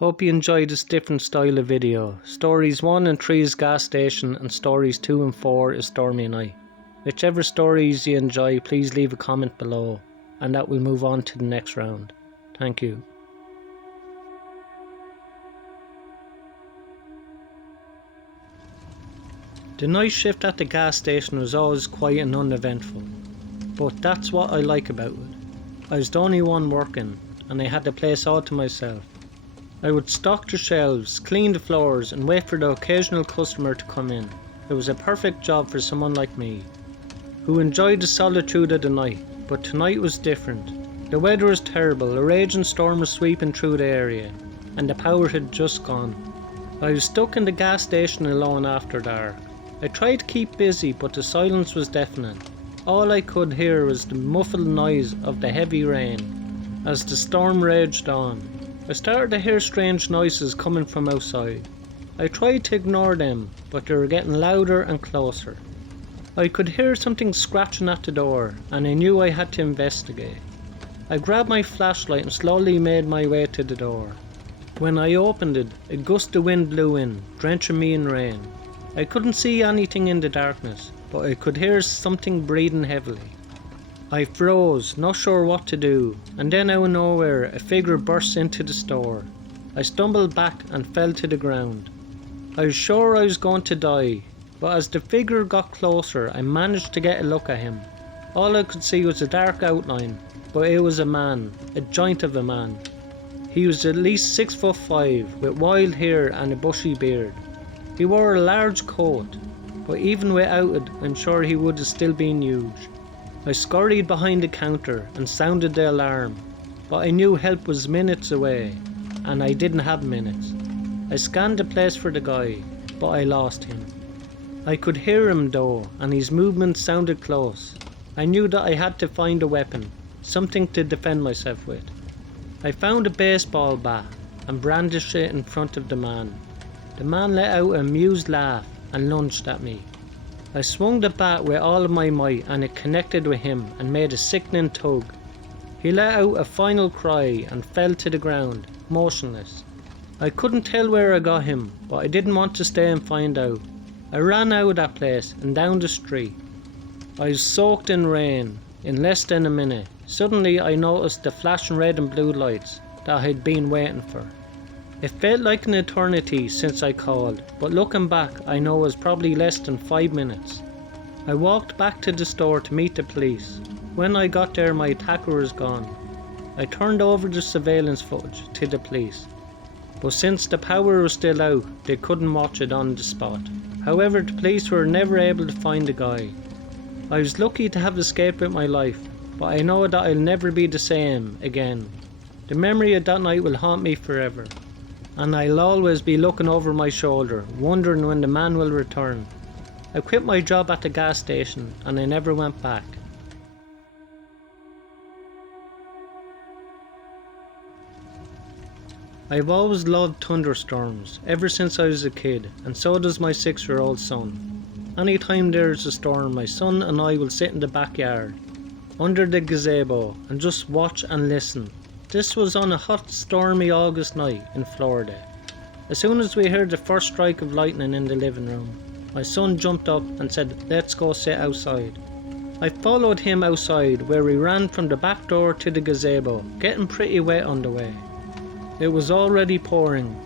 Hope you enjoyed this different style of video. Stories 1 and 3 is Gas Station and stories 2 and 4 is Stormy and I. Whichever stories you enjoy, please leave a comment below and that will move on to the next round. Thank you. The night shift at the gas station was always quiet and uneventful, but that's what I like about it. I was the only one working and I had the place all to myself. I would stock the shelves, clean the floors and wait for the occasional customer to come in. It was a perfect job for someone like me, who enjoyed the solitude of the night, but tonight was different. The weather was terrible, a raging storm was sweeping through the area, and the power had just gone. I was stuck in the gas station alone after dark. I tried to keep busy, but the silence was deafening. All I could hear was the muffled noise of the heavy rain as the storm raged on. I started to hear strange noises coming from outside. I tried to ignore them, but they were getting louder and closer. I could hear something scratching at the door, and I knew I had to investigate. I grabbed my flashlight and slowly made my way to the door. When I opened it, a gust of wind blew in, drenching me in rain. I couldn't see anything in the darkness, but I could hear something breathing heavily. I froze, not sure what to do, and then out of nowhere a figure burst into the store. I stumbled back and fell to the ground. I was sure I was going to die, but as the figure got closer I managed to get a look at him. All I could see was a dark outline, but it was a man, a giant of a man. He was at least 6'5", with wild hair and a bushy beard. He wore a large coat, but even without it I'm sure he would have still been huge. I scurried behind the counter and sounded the alarm, but I knew help was minutes away, and I didn't have minutes. I scanned the place for the guy, but I lost him. I could hear him though, and his movements sounded close. I knew that I had to find a weapon, something to defend myself with. I found a baseball bat and brandished it in front of the man. The man let out an amused laugh and lunged at me. I swung the bat with all of my might and it connected with him and made a sickening tug. He let out a final cry and fell to the ground, motionless. I couldn't tell where I got him, but I didn't want to stay and find out. I ran out of that place and down the street. I was soaked in rain. In less than a minute, suddenly I noticed the flashing red and blue lights that I had been waiting for. It felt like an eternity since I called, but looking back I know it was probably less than 5 minutes. I walked back to the store to meet the police. When I got there my attacker was gone. I turned over the surveillance footage to the police, but since the power was still out they couldn't watch it on the spot. However, the police were never able to find the guy. I was lucky to have escaped with my life, but I know that I'll never be the same again. The memory of that night will haunt me forever, and I'll always be looking over my shoulder, wondering when the man will return. I quit my job at the gas station and I never went back. I've always loved thunderstorms, ever since I was a kid, and so does my 6-year-old son. Anytime there's a storm, my son and I will sit in the backyard, under the gazebo, and just watch and listen. This was on a hot, stormy August night in Florida. As soon as we heard the first strike of lightning in the living room, my son jumped up and said, "Let's go sit outside." I followed him outside, where we ran from the back door to the gazebo, getting pretty wet on the way. It was already pouring.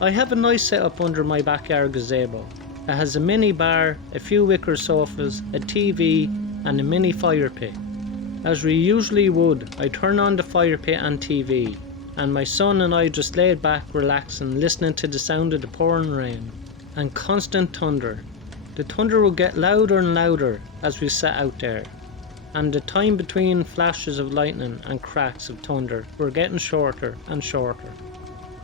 I have a nice setup under my backyard gazebo. It has a mini bar, a few wicker sofas, a TV and a mini fire pit. As we usually would, I turned on the fire pit and TV, and my son and I just laid back relaxing, listening to the sound of the pouring rain and constant thunder. The thunder would get louder and louder as we sat out there, and the time between flashes of lightning and cracks of thunder were getting shorter and shorter.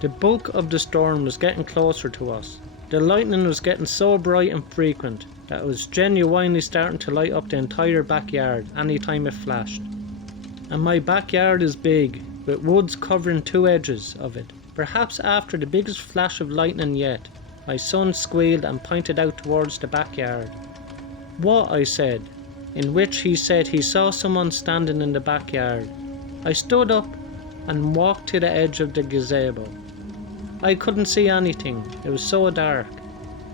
The bulk of the storm was getting closer to us. The lightning was getting so bright and frequent that it was genuinely starting to light up the entire backyard anytime it flashed. And my backyard is big, with woods covering 2 edges of it. Perhaps after the biggest flash of lightning yet, my son squealed and pointed out towards the backyard. "What?" I said, in which he said he saw someone standing in the backyard. I stood up and walked to the edge of the gazebo. I couldn't see anything, it was so dark.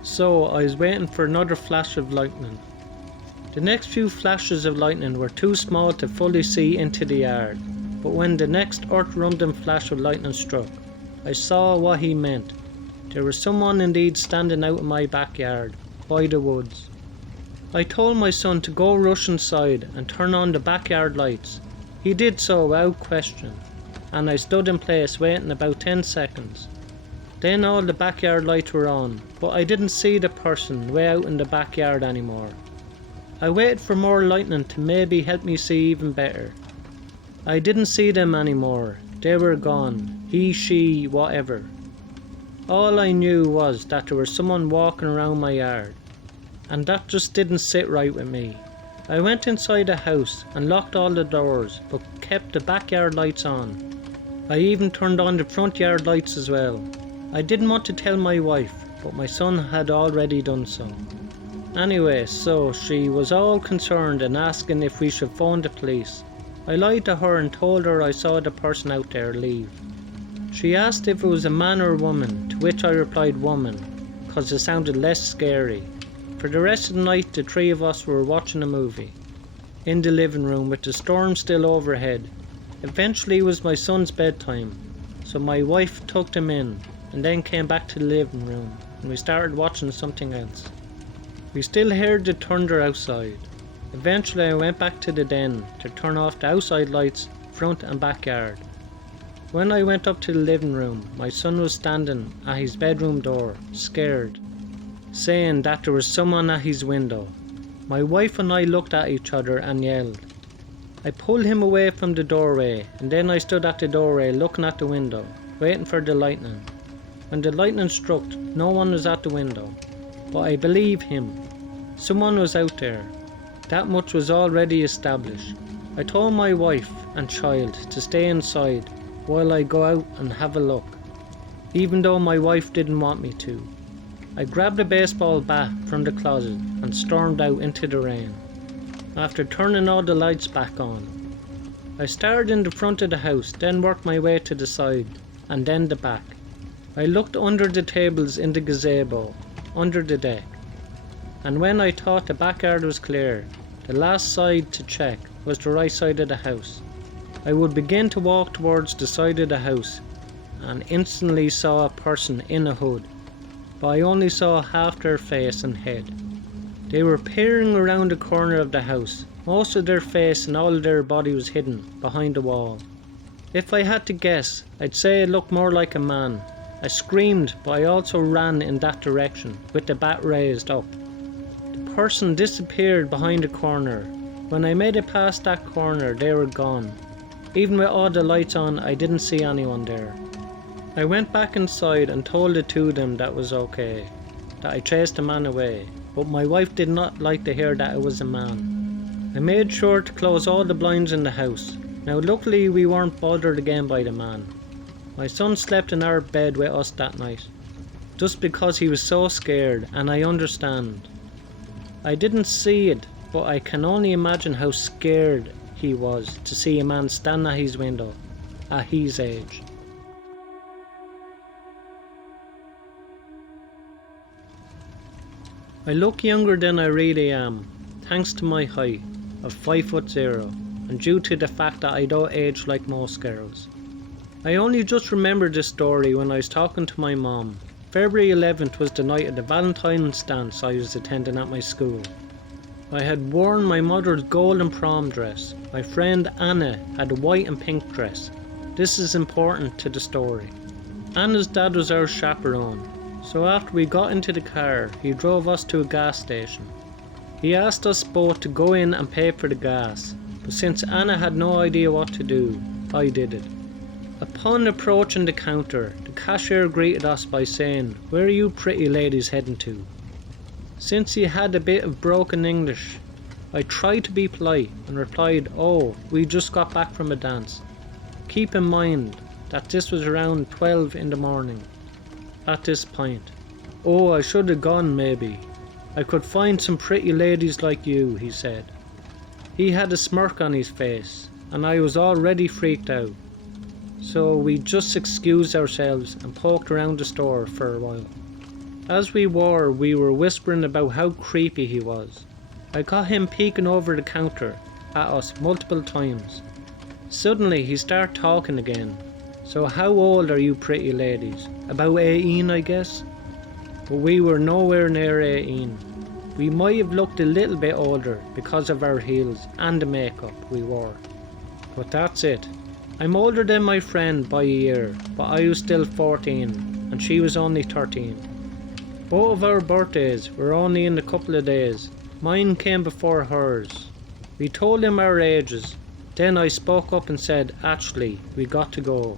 So I was waiting for another flash of lightning. The next few flashes of lightning were too small to fully see into the yard, but when the next earth-rumbling flash of lightning struck, I saw what he meant. There was someone indeed standing out in my backyard, by the woods. I told my son to go rush inside and turn on the backyard lights. He did so without question, and I stood in place waiting about 10 seconds. Then all the backyard lights were on, but I didn't see the person way out in the backyard anymore. I waited for more lightning to maybe help me see even better. I didn't see them anymore, they were gone, he, she, whatever. All I knew was that there was someone walking around my yard, and that just didn't sit right with me. I went inside the house and locked all the doors, but kept the backyard lights on. I even turned on the front yard lights as well. I didn't want to tell my wife, but my son had already done so. Anyway, so she was all concerned and asking if we should phone the police. I lied to her and told her I saw the person out there leave. She asked if it was a man or a woman, to which I replied woman, cause it sounded less scary. For the rest of the night the three of us were watching a movie in the living room with the storm still overhead. Eventually it was my son's bedtime, so my wife tucked him in and then came back to the living room and we started watching something else. We still heard the thunder outside. Eventually I went back to the den to turn off the outside lights, front and backyard. When I went up to the living room, my son was standing at his bedroom door, scared, saying that there was someone at his window. My wife and I looked at each other and yelled. I pulled him away from the doorway and then I stood at the doorway looking at the window, waiting for the lightning. When the lightning struck, no one was at the window. But I believe him. Someone was out there. That much was already established. I told my wife and child to stay inside while I go out and have a look, even though my wife didn't want me to. I grabbed a baseball bat from the closet and stormed out into the rain, after turning all the lights back on. I started in the front of the house, then worked my way to the side, and then the back. I looked under the tables in the gazebo, under the deck, and when I thought the backyard was clear, the last side to check was the right side of the house. I would begin to walk towards the side of the house and instantly saw a person in a hood, but I only saw half their face and head. They were peering around the corner of the house. Most of their face and all of their body was hidden behind the wall. If I had to guess, I'd say it looked more like a man. I screamed, but I also ran in that direction, with the bat raised up. The person disappeared behind the corner. When I made it past that corner, they were gone. Even with all the lights on, I didn't see anyone there. I went back inside and told the two of them that was okay, that I chased the man away, but my wife did not like to hear that it was a man. I made sure to close all the blinds in the house. Now luckily we weren't bothered again by the man. My son slept in our bed with us that night, just because he was so scared, and I understand. I didn't see it, but I can only imagine how scared he was to see a man stand at his window at his age. I look younger than I really am, thanks to my height of 5'0", and due to the fact that I don't age like most girls. I only just remembered this story when I was talking to my mom. February 11th was the night of the Valentine's dance I was attending at my school. I had worn my mother's golden prom dress. My friend Anna had a white and pink dress. This is important to the story. Anna's dad was our chaperone, so after we got into the car, he drove us to a gas station. He asked us both to go in and pay for the gas, but since Anna had no idea what to do, I did it. Upon approaching the counter, the cashier greeted us by saying, "Where are you pretty ladies heading to?" Since he had a bit of broken English, I tried to be polite and replied, "Oh, we just got back from a dance." Keep in mind that this was around 12 in the morning at this point. "Oh, I should have gone maybe. I could find some pretty ladies like you," he said. He had a smirk on his face, and I was already freaked out. so we just excused ourselves and poked around the store for a while. As we were whispering about how creepy he was. I caught him peeking over the counter at us multiple times. Suddenly he started talking again. "So how old are you pretty ladies? About 18, I guess?" But we were nowhere near 18. We might have looked a little bit older because of our heels and the makeup we wore. But that's it. I'm older than my friend by a year, but I was still 14 and she was only 13. Both of our birthdays were only in a couple of days. Mine came before hers. We told him our ages. Then I spoke up and said, "Actually, we got to go."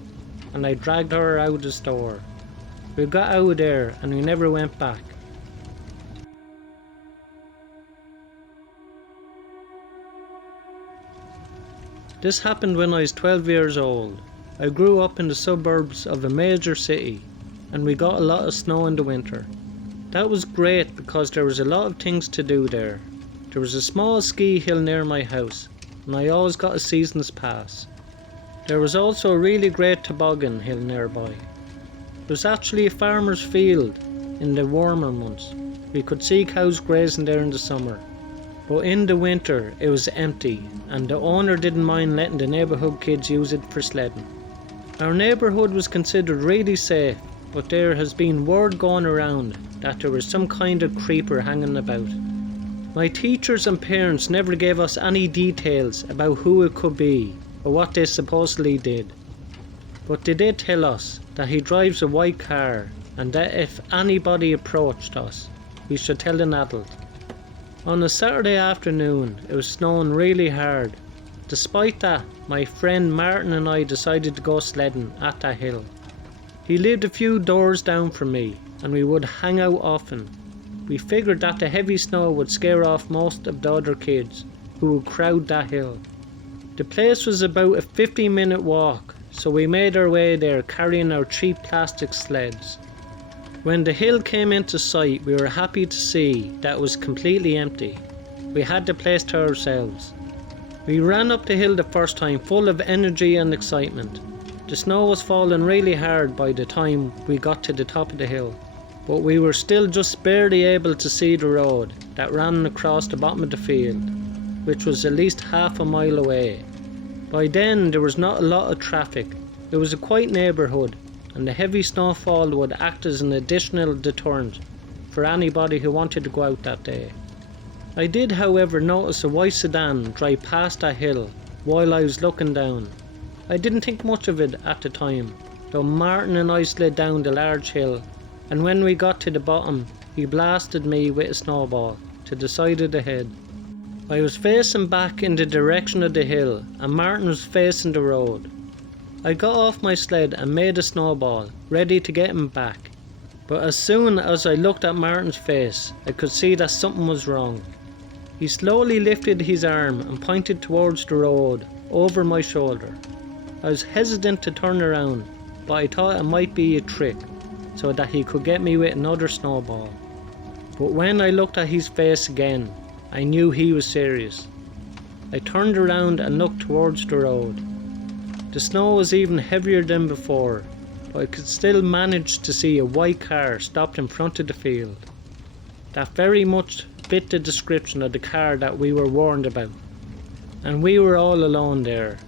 And I dragged her out of the store. We got out of there and we never went back. This happened when I was 12 years old. I grew up in the suburbs of a major city and we got a lot of snow in the winter. That was great because there was a lot of things to do there. There was a small ski hill near my house and I always got a season's pass. There was also a really great toboggan hill nearby. It was actually a farmer's field in the warmer months. We could see cows grazing there in the summer. But in the winter it was empty and the owner didn't mind letting the neighbourhood kids use it for sledding. Our neighbourhood was considered really safe, but there has been word going around that there was some kind of creeper hanging about. My teachers and parents never gave us any details about who it could be or what they supposedly did. But they did tell us that he drives a white car and that if anybody approached us, we should tell an adult. On a Saturday afternoon, it was snowing really hard. Despite that, my friend Martin and I decided to go sledding at that hill. He lived a few doors down from me and we would hang out often. We figured that the heavy snow would scare off most of the other kids who would crowd that hill. The place was about a 15-minute walk, so we made our way there carrying our cheap plastic sleds. When the hill came into sight, we were happy to see that it was completely empty. We had the place to ourselves. We ran up the hill the first time full of energy and excitement. The snow was falling really hard by the time we got to the top of the hill, but we were still just barely able to see the road that ran across the bottom of the field, which was at least half a mile away. By then there was not a lot of traffic. It was a quiet neighbourhood and the heavy snowfall would act as an additional deterrent for anybody who wanted to go out that day. I did, however, notice a white sedan drive past that hill while I was looking down. I didn't think much of it at the time, though Martin and I slid down the large hill, and when we got to the bottom, he blasted me with a snowball to the side of the head. I was facing back in the direction of the hill, and Martin was facing the road. I got off my sled and made a snowball, ready to get him back. But as soon as I looked at Martin's face, I could see that something was wrong. He slowly lifted his arm and pointed towards the road, over my shoulder. I was hesitant to turn around, but I thought it might be a trick, so that he could get me with another snowball. But when I looked at his face again, I knew he was serious. I turned around and looked towards the road. The snow was even heavier than before, but I could still manage to see a white car stopped in front of the field. That very much fit the description of the car that we were warned about. And we were all alone there.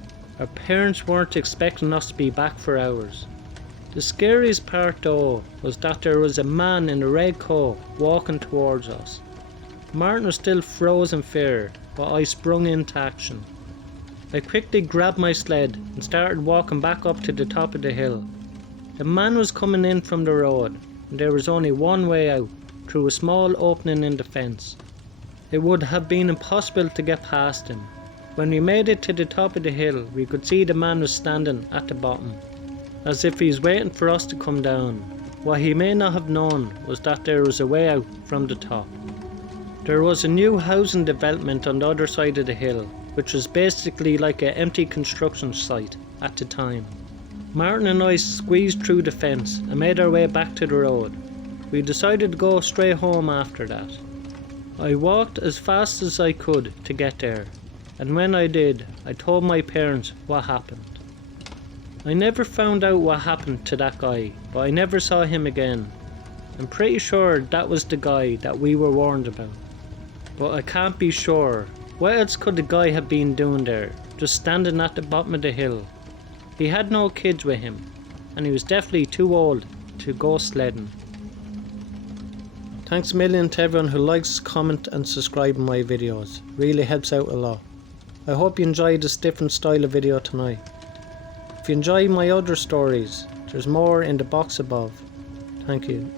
Our parents weren't expecting us to be back for hours. The scariest part though was that there was a man in a red coat walking towards us. Martin was still frozen in fear, but I sprung into action. I quickly grabbed my sled and started walking back up to the top of the hill. The man was coming in from the road, and there was only one way out, through a small opening in the fence. It would have been impossible to get past him. When we made it to the top of the hill, we could see the man was standing at the bottom, as if he was waiting for us to come down. What he may not have known was that there was a way out from the top. There was a new housing development on the other side of the hill, which was basically like an empty construction site at the time. Martin and I squeezed through the fence and made our way back to the road. We decided to go straight home after that. I walked as fast as I could to get there, and when I did, I told my parents what happened. I never found out what happened to that guy, but I never saw him again. I'm pretty sure that was the guy that we were warned about, but I can't be sure. What else could the guy have been doing there, just standing at the bottom of the hill? He had no kids with him, and he was definitely too old to go sledding. Thanks a million to everyone who likes, comment and subscribe in my videos. Really helps out a lot. I hope you enjoyed this different style of video tonight. If you enjoy my other stories, there's more in the box above. Thank you.